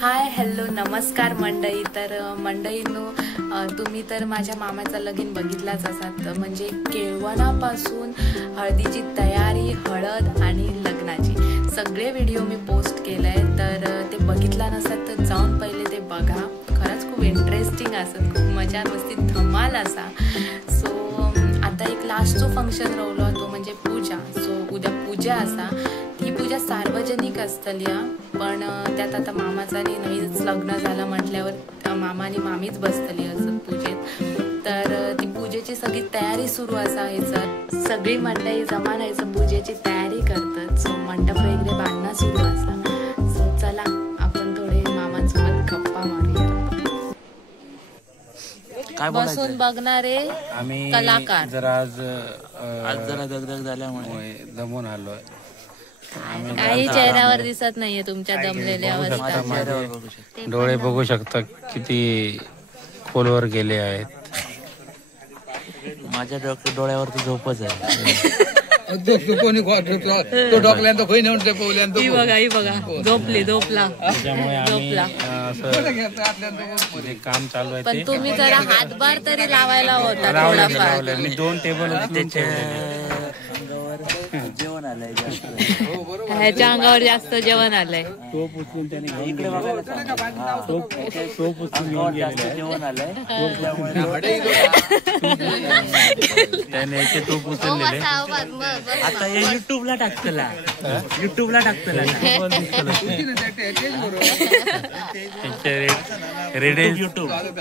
Hi hello नमस्कार मंडळी. तर मंडळींनो, तुम्ही तर माझ्या मामाचा लगीन बघितलाच असाल. म्हणजे केळवणापासून हळदीची तयारी, हळद आणि लग्नाची सगळे व्हिडिओ मी पोस्ट केलाय. तर ते बघितला नसत तर जाऊन पहिले ते बघा. खरंच खूप इंटरेस्टिंग असत, खूप मजा मस्ती धमाल असा. सो आता एक लास्टचो फंक्शन राहिलो तो म्हणजे पूजा. सो उद्या पूजा असा. ती पूजा सार्वजनिक असतली, पण त्यात आता मामाचा आणि नवीनच लग्न झालं म्हटल्यावर मामा आणि मामीच बसतली असत पूजेत. तर ती पूजेची सगळी तयारी सुरू असा. ह्याचं सगळी मंडळी जमा राहायचं, पूजेची तयारी करतात. सो मंडप वगैरे बांधणं सुरू असा. सो चला आपण थोडे मामांसोबत गप्पा मारूया. बसून बघणारे कलाकार जरा आज जरा दगदग झाल्यामुळे दमून आलोय. काही चेहऱ्यावर दिसत नाहीये तुमच्या दमलेल्या अवस्था. डोळे बघू शकता किती खोलवर गेले आहेत. माझ्या डोळ्यावर तर झोपच आहे. झोपला काम चालू आहे. पण तुम्ही जरा हातभार तरी लावायला होता थोडाफार. मी 2 टेबल जेवण आलंय जास्त. ह्याच्या अंगावर जास्त जेवण आलंय. जेवण आलंय त्याने तूप उचललेले. आता हे युट्यूबला टाकतला.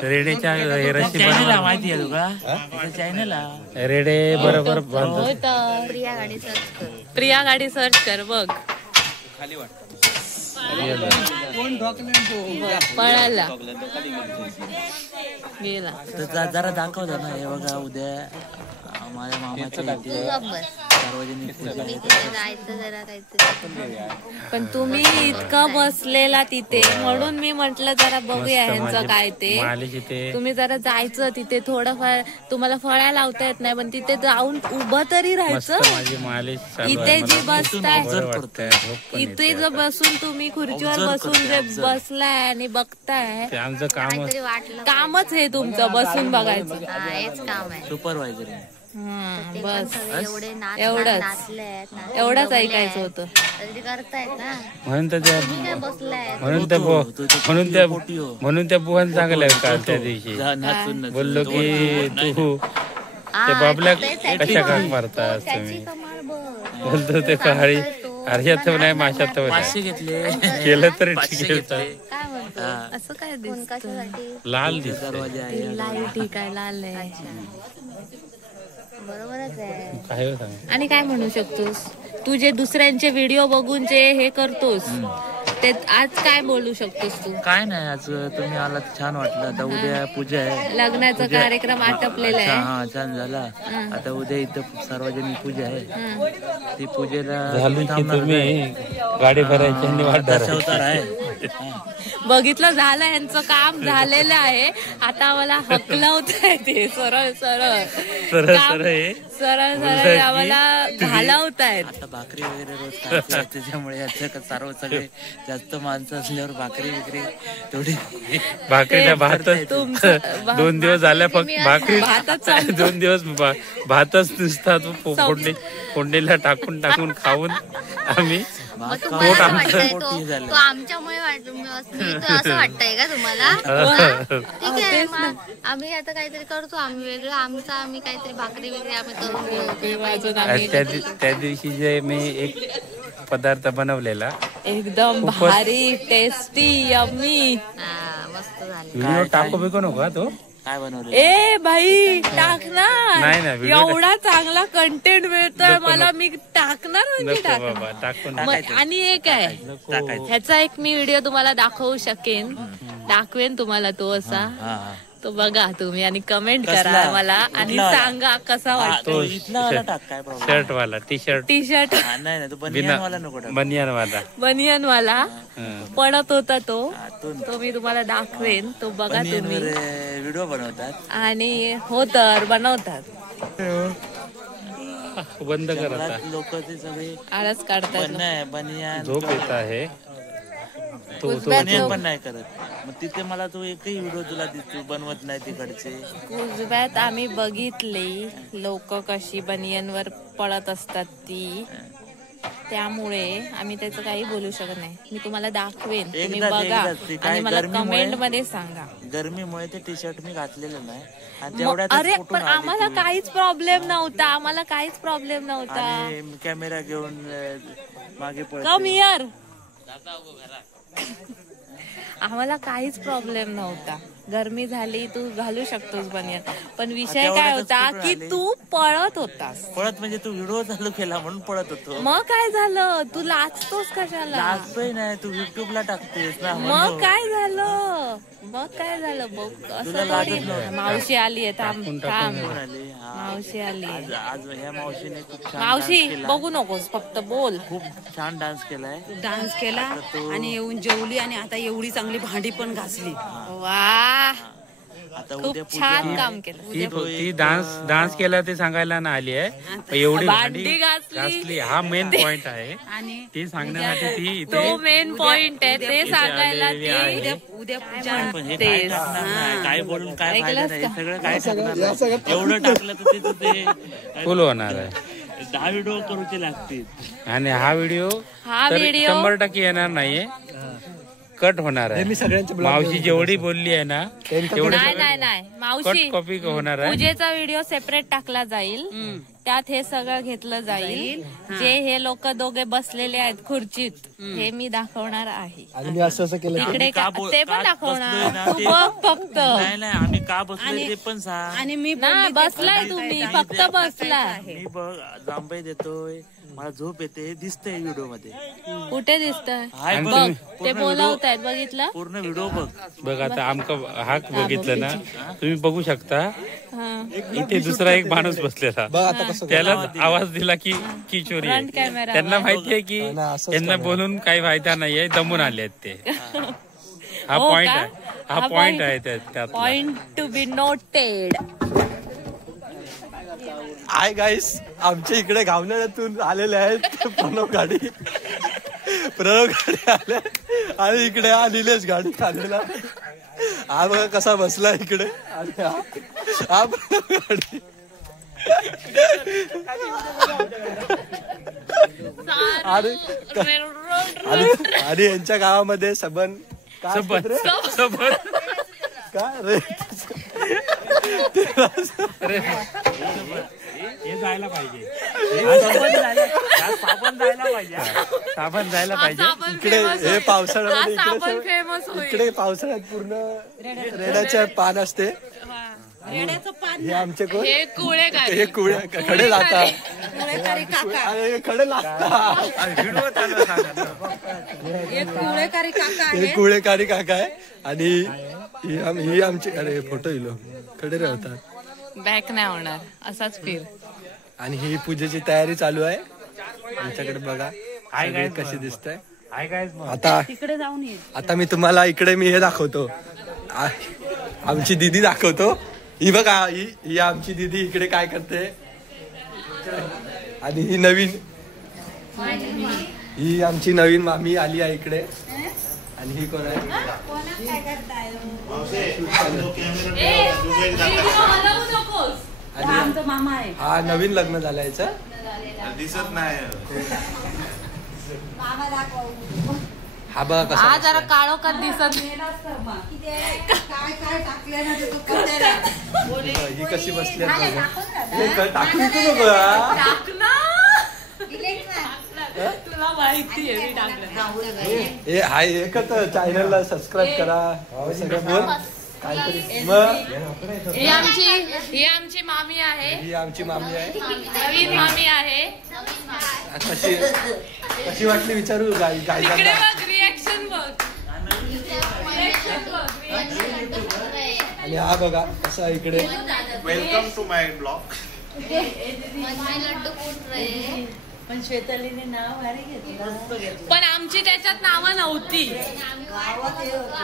रेडेच्या चॅनल माहिती आहे तुका? चॅनल रेडे बरोबर प्रिया गाडी सर्च कर बघ. पळाला गेला. जरा दाखव ना. हे बघा उद्या माझ्या मामाचं सार्वजनिक पूजा. पण तुम्ही इतकं बसलेला तिथे म्हणून मी म्हंटल जरा बघूया ह्यांचं काय ते. तुम्ही जरा जायचं तिथे. थोडंफार तुम्हाला फळ्या लावता येत नाही पण तिथे जाऊन उभं तरी राहायचं. इथे जी बसताय इथे जर बसून तुम्ही खुर्चीवर बसून जे बसलाय आणि बघताय कामच हे तुमचं बसून बघायचं. सुपरवायझर बस एवढंच ऐकायचं होतं. म्हणून त्या बुवान चांगलं काल त्या दिवशी बोललो की तू ते बाबल्या कशा काम मारतास तुम्ही. बोलतो ते काळी अर्ध्यात नाही माशात घेतले केलं तरी ठीक आहे. असं काय लाल दिसत ठीक आहे. लाल आहे बरोबरच आहे. काय आणि काय म्हणू शकतोस तू जे दुसऱ्यांचे व्हिडिओ बघून जे हे करतोस ते आज काय बोलू शकतोस तू? काय नाही, आज तुम्ही आला छान वाटलं. आता उद्या पूजा आहे, लग्नाचा कार्यक्रम आटपलेला आहे. हा छान झाला. आता उद्या इथं सार्वजनिक पूजा आहे. ती पूजेला तुम्ही गाडी भरायची दशावतार आहे. बघितलं झालं, यांचं काम झालेलं आहे. आता मला हकलवत आहे ते सरळ सरळ आम्हाला घालवत आहेत. आता भाकरी वगैरे रोज खायचं त्याच्यामुळे सर्व सगळे जास्त माणसं असल्यावर भाकरी वगैरे तेवढी भाकरीला भात 2 दिवस झाल्या फक्त भाकरी 2 दिवस भातच दिसतात. फोडणीला टाकून खाऊन आम्ही आमच्यामुळे असं वाटतंय का तुम्हाला? ठीक आहे, आम्ही आता काहीतरी करतो. आम्ही वेगळं आम्ही काहीतरी भाकरी वगैरे आम्ही करून. त्या दिवशी जे मी एक पदार्थ बनवलेला एकदम भारी टेस्टी यम्मी मस्त झाले. व्हिडिओ टाकू बिकू नको तो. काय बनवलं? ए भाई टाकणार. एवढा चांगला कंटेंट मिळतोय मला, मी टाकणार म्हणजे आणि एक आहे ह्याचा एक मी व्हिडिओ तुम्हाला दाखवू शकेन, दाखवेन तुम्हाला तो असा. तो बघा तुम्ही आणि कमेंट करा मला आणि सांगा कसा वाटतो. शर्ट वाला टी शर्ट बनियान वाला पडत होता तो मी तुम्हाला दाखवेन. तो बघा तुम्ही व्हिडिओ बनवतात आणि हो तर बनवतात. बंद करा लोक ते सगळे आळस काढतात. बनियान झोप येत आहे. बनियन पण नाही करत. मग तिथे मला तो एकही व्हिडिओ तुला दिसतो बनवत नाही तिकडचे. कुजब्यात आम्ही बघितले लोक कशी बनियनवर पळत असतात ती, त्यामुळे आम्ही त्याचं काही बोलू शकत नाही. मी तुम्हाला दाखवेन, तुम्ही बघा आणि मला कमेंट मध्ये सांगा. गरमीमुळे ते टी शर्ट मी घातलेलं नाही आणि अरे पण आम्हाला काहीच प्रॉब्लेम नव्हता, आम्हाला काहीच प्रॉब्लेम नव्हता. कॅमेरा घेऊन मागे कम हिअर. आम्हाला काहीच प्रॉब्लेम नव्हता. गरमी झाली तू घालू शकतोस बनियन, पण विषय काय होता की तू पळत होतास. पळत म्हणजे तू व्हिडिओ चालू केला म्हणून पळत होतो. मग काय झालं, तू लाजतोस कशाला? लाजतोय नाही, तू युट्यूबला टाकतेस ना. मग काय झालं, मग काय झालं बघ. असं थोडी. मावशी आली आहे, थांब थांब. मावशी आली. आज ह्या मावशीने खूप छान मावशी बघू नकोस, फक्त बोल. खूप छान डान्स केलाय. डान्स केला आणि येऊन जेवली आणि आता एवढी चांगली भांडी पण घासली. वा, आता खूप छान काम केलं. ती डान्स केला ते सांगायला ना आली आहे, एवढी भांडी घासली हा मेन पॉइंट आहे. आणि ती सांगण्यासाठी ती तो मेन पॉइंट आहे, ते सांगायला ती. उद्या पूजा पण हे काय टाकणार नाही, काय बोलून काय फायदा नाही, सगळं काय टाकणार नाही. एवढं टाकलं तर तिथं ते फुल होणार आहे. 10 व्हिडिओ करूचे लागतील आणि हा व्हिडिओ 100% येणार नाहीये, कट होणार आहे. मावशी जेवढी बोलली आहे ना तेवढी नाही मावशी, कॉपी होणार आहे. पूजेचा व्हिडिओ सेपरेट टाकला जाईल, त्यात हे सगळं घेतलं जाईल. जे हे लोक दोघे बसलेले आहेत खुर्चीत, हे मी दाखवणार आहे. तिकडे ते पण दाखवणार, तू बघ फक्त. नाही आम्ही का बसलोय ते पण सांग. आणि मी बसलाय तुम्ही, फक्त बसलाय. मी बघ जांभई देतोय, मला झोप येते, दिसतंय व्हिडिओ मध्ये. कुठे दिसतंय हाय बघ, बघ, ते बोलावतायत, बघितलं पूर्ण व्हिडिओ बघ. बघ आता आमका हाक बघितलं ना तुम्ही बघू शकता. हा. इथे दुसरा एक माणूस बसलेला, त्याला आवाज दिला की चोरी आहे. Front camera. त्यांना माहितीये की त्यांना बोलून काही फायदा नाहीये, दमून आले आहेत ते. हा हो पॉइंट का? आहे, हा पॉइंट आहे त्यात. Point to be noted. Hi guys, आमच्या इकडे गावण्यातून आलेले आहेत प्रणव गाडी आले आणि इकडे हा निलेश गाडी आलेला. हा बघा कसा बसला इकडे, आणि हा प्रणव गाडी. आणि यांच्या गावामध्ये सबन काय हे जायला पाहिजे, साबण जायला पाहिजे. इकडे हे पावसाळ्यामध्ये इकडे पावसाळ्यात पूर्ण रेड्याचे पान असते. हे आमचे कोण, हे खडे लागतात, खडे लागतात. हे कुळेकारी काका आहे. आणि ही आमची, अरे फोटो इलो खडे राहतात. बॅक नाही होणार, असाच फिर. आणि ही पूजेची तयारी चालू आहे आमच्याकडे. बघा कशी दिसतंय. आता मी तुम्हाला इकडे हे दाखवतो, आमची दीदी दाखवतो. ही बघा, ही आमची दीदी इकडे काय करते. आणि ही नवीन, ही आमची नवीन मामी आली आहे इकडे. आणि ही कोण आहे, आमचा मामा आहे. हा नवीन लग्न झालं याचं, दिसत नाही. हा बघा कसा जरा काळोखात दिसत. ही कशी बसली टाकू नको. तुला माहिती आहे मी टाकलं. हाय एकच चॅनलला सबस्क्राईब करा सगळं बोल काहीतरी. मग ही आमची मामी आहे, ही आमची मामी आहे, नवीन मामी आहे. कशी वाटली विचारू गाई तिकडे बघ, रिएक्शन बघ. आणि हा बघा कसा इकडे. Welcome to my blog. पण श्वेतालीने नाव भारी घेतलं, पण आमची त्याच्यात नावं नव्हती.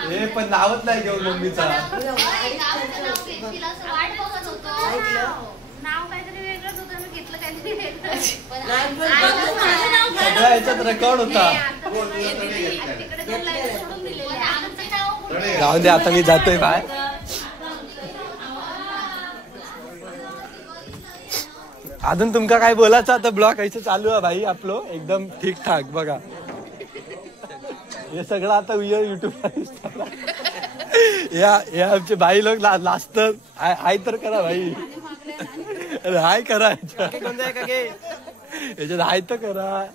हे पण नावच नाही घेऊ मम्मीचा. सगळ्या याच्यात रेकॉर्ड होता. जाऊन दे आता मी जातोय बाय. अजून तुमका काय बोलायचं आता ब्लॉग कैसे चालू आहे भाई आपलं एकदम ठीक ठाक बघा. हे सगळं आता युट्यूबला या आमचे बाई लोक लास्ट हाय तर करा भाई. अरे हाय करा याच्यात हाय तर करा.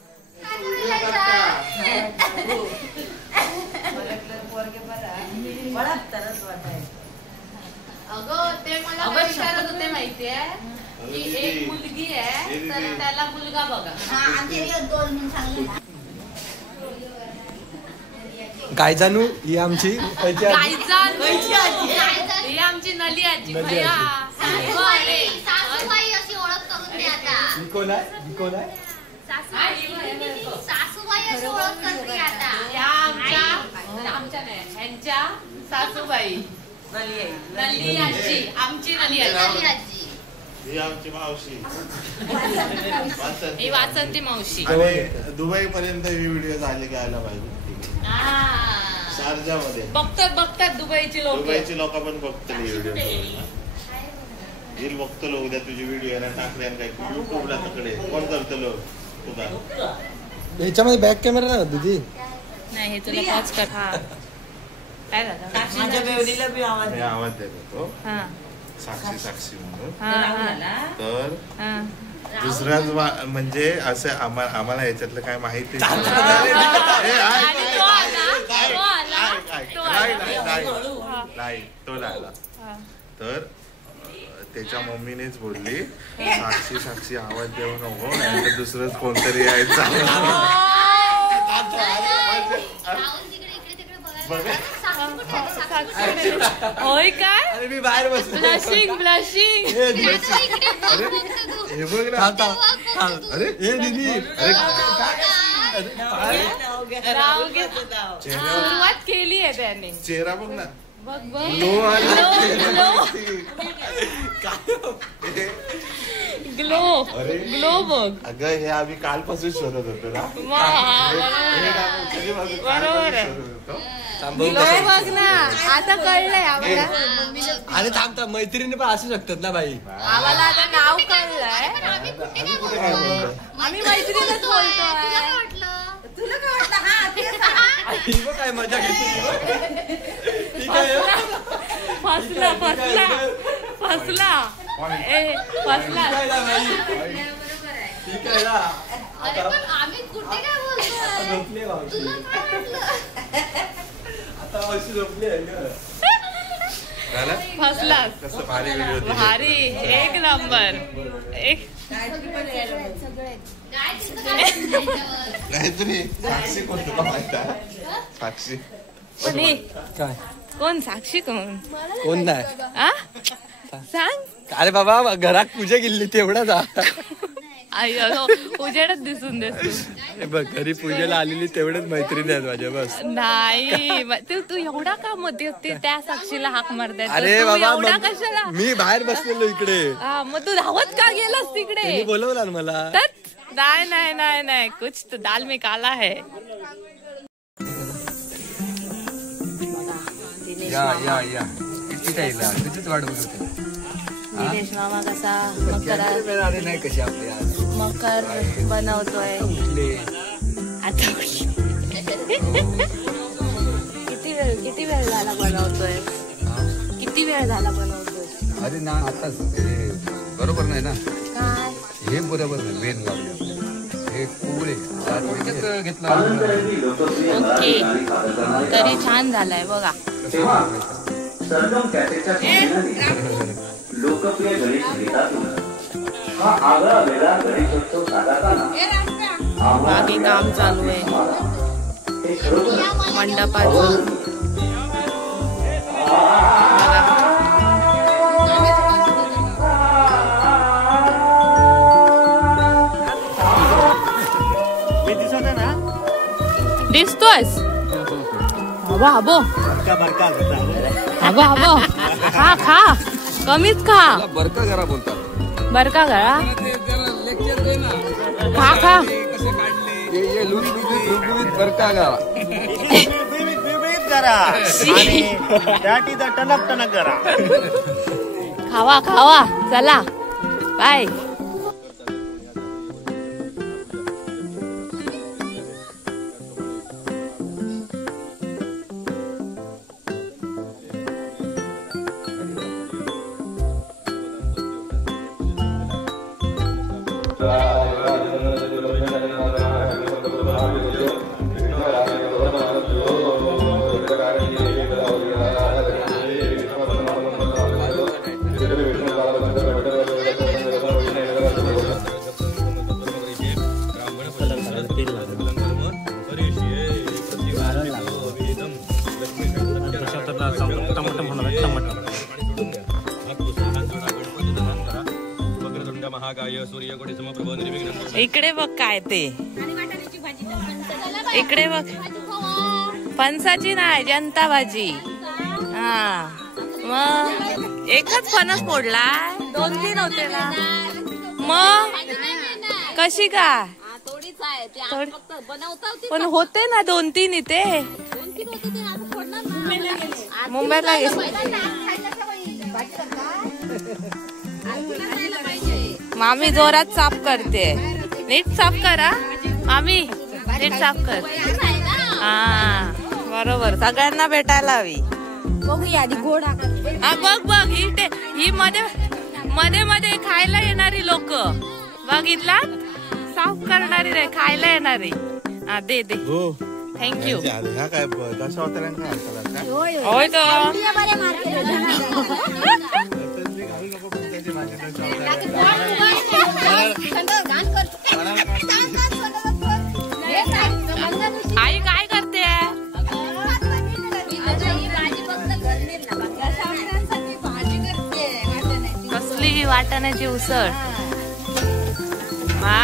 अगं ते मला विचारत होते माहितीये की एक मुलगी आहे तर त्याला मुलगा बघा. काय जाणू ही आमची ही आमची नली आजी. सासूबाई अशी ओळख करून दे आता. कोण आहे सासूबाई अशी ओळख करते आता. या आमच्या नाही ह्यांच्या सासूबाई नली आजी. आमची नली आजी ही आमची मावशी ही वासंती मावशी. आणि दुबई पर्यंत ही व्हिडिओ झाले घ्यायला पाहिजे. शारजा मध्ये बघतात दुबईची लोक पण बघतील व्हिडिओ. येईल बघतो उद्या तुझी व्हिडिओ टाकले काय युट्यूबला तकडे कोण करतो तुला. याच्यामध्ये बॅक कॅमेरा ना दीदी. नाही हे तुला पॉज कर. काय झालं माझ्या बेवडीला बी आवाज देत होतो साक्षी म्हणून. तर दुसराच म्हणजे असं आम्हाला याच्यातलं काय माहिती नाही. तो लागला तर त्याच्या मम्मीनेच बोलली साक्षी आवाज देऊ नको नाही दुसरंच कोणतरी यायचं. होय काय अरे मी बाहेर बसलो. ब्लशिंग हे बघ ना. अरे हे दीदी सुरुवात केली आहे त्याने. चेहरा बघ ना. बघ ग्लो बघ. अगं हे आम्ही कालपासून शोधत होतो ना. बरोबर आहे. बघ ना आता कळलंय आम्हाला. अरे थांबता मैत्रिणी पण असू शकतात ना बाई. आम्हाला आता नाव कळलंय. आम्ही मैत्रिणीच बोलतोय. तुला काय वाटलं? काय मजा घेतली. फसला ठीक आहे ना. अरे पण आम्ही कुठे काय बोलतोय? झोपली मावशी. तुला काय वाटलं? आता मावशी झोपली आहे का. फसलास. कसं भारी व्हिडिओ भारी एक नंबर. एक काहीतरी साक्षी कोण तुला माहित आहे. साक्षी काय कोण साक्षी कोण नाही सांग. अरे बाबा घरात पूजा केली तेवढाच. उजेडच दिसून देतो. बघ घरी पूजेला आलेली तेवढेच मैत्रिणी आहेत माझ्या बस. नाही तू एवढा का मध्ये त्या साक्षीला हाक मारताय. अरे बाबा कशाला. मी बाहेर बसलेलो इकडे. मग तू धावत का गेलास तिकडे. बोलवला मला. नाही कुछ तो दाल में काला है. या कितीच वाढ होत होते. दिनेश मामा कसा नाही कशी आपल्या मकर बनवतोय आता. किती वेळ झाला बनवतोय. अरे ना आताच बरोबर नाही ना. काय हे बरोबर नाही. मेन लावलं हे कुबळे घेतला. ओके तरी छान झालाय बघा. लोकप्रिय गणेश गीतातून हा आगळा वेगळा गणेशोत्सव साजरा करताना बाकी काम चालू आहे मंडपाचं. दिसतोयस. आबो खा कमीच खा. बरका घरा बोलतात. बरका गळा खा. बरका घरा करा आणि दाटीचा टणक टणक करा. खावा खावा चला बाय. इकडे बघ काय ते, इकडे बघ फणसाची नाही जनता भाजी. हा मग एकच फणस फोडलाय, 2-3 होते ना. मग कशी काय पण होते ना 2-3 इथे मुंबईला. मामी जोरात साफ करते. नीट साफ करा मामी, नीट साफ कर. हा बरोबर, सगळ्यांना भेटायला हवी. बघूया आधी घोडा. हा बघ बघ ही मध्ये मध्ये खायला येणारी लोक बघितला, साफ करणारी रे, खायला येणारी. हा दे दे, थँक्यू. होय तो आई काय करते? कसली वाटाण्याची उसळ. वा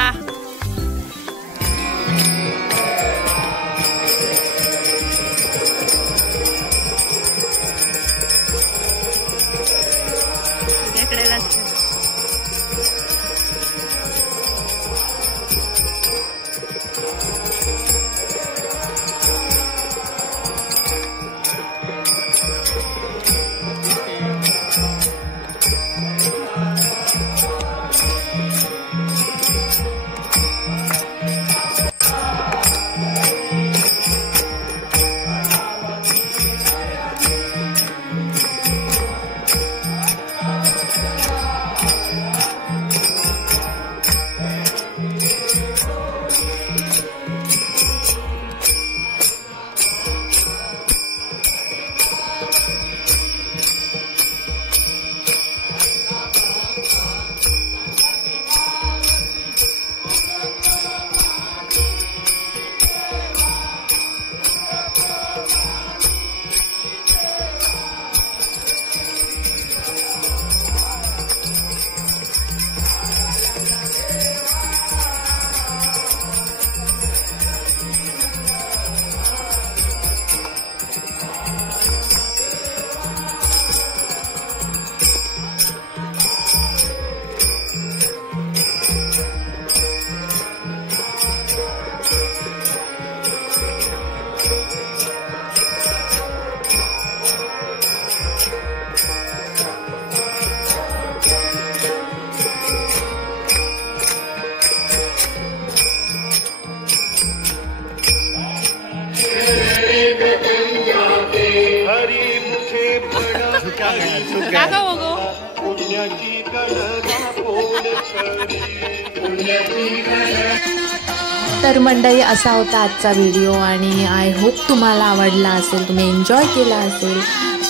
तर मंडळी असा होता आजचा व्हिडिओ आणि आय होप तुम्हाला आवडला असेल, तुम्ही एन्जॉय केला असेल.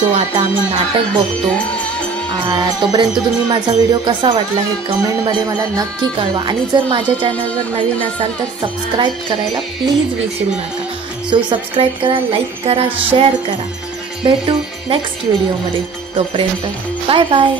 सो आता आम्ही नाटक बघतो. तोपर्यंत तुम्ही माझा व्हिडिओ कसा वाटला हे कमेंटमध्ये मला नक्की कळवा. आणि जर माझ्या चॅनलवर नवीन असाल तर सबस्क्राईब करायला प्लीज विसरू नका. सो सबस्क्राईब करा, लाईक करा, शेअर करा. भेटू नेक्स्ट व्हिडिओमध्ये. तोपर्यंत बाय बाय.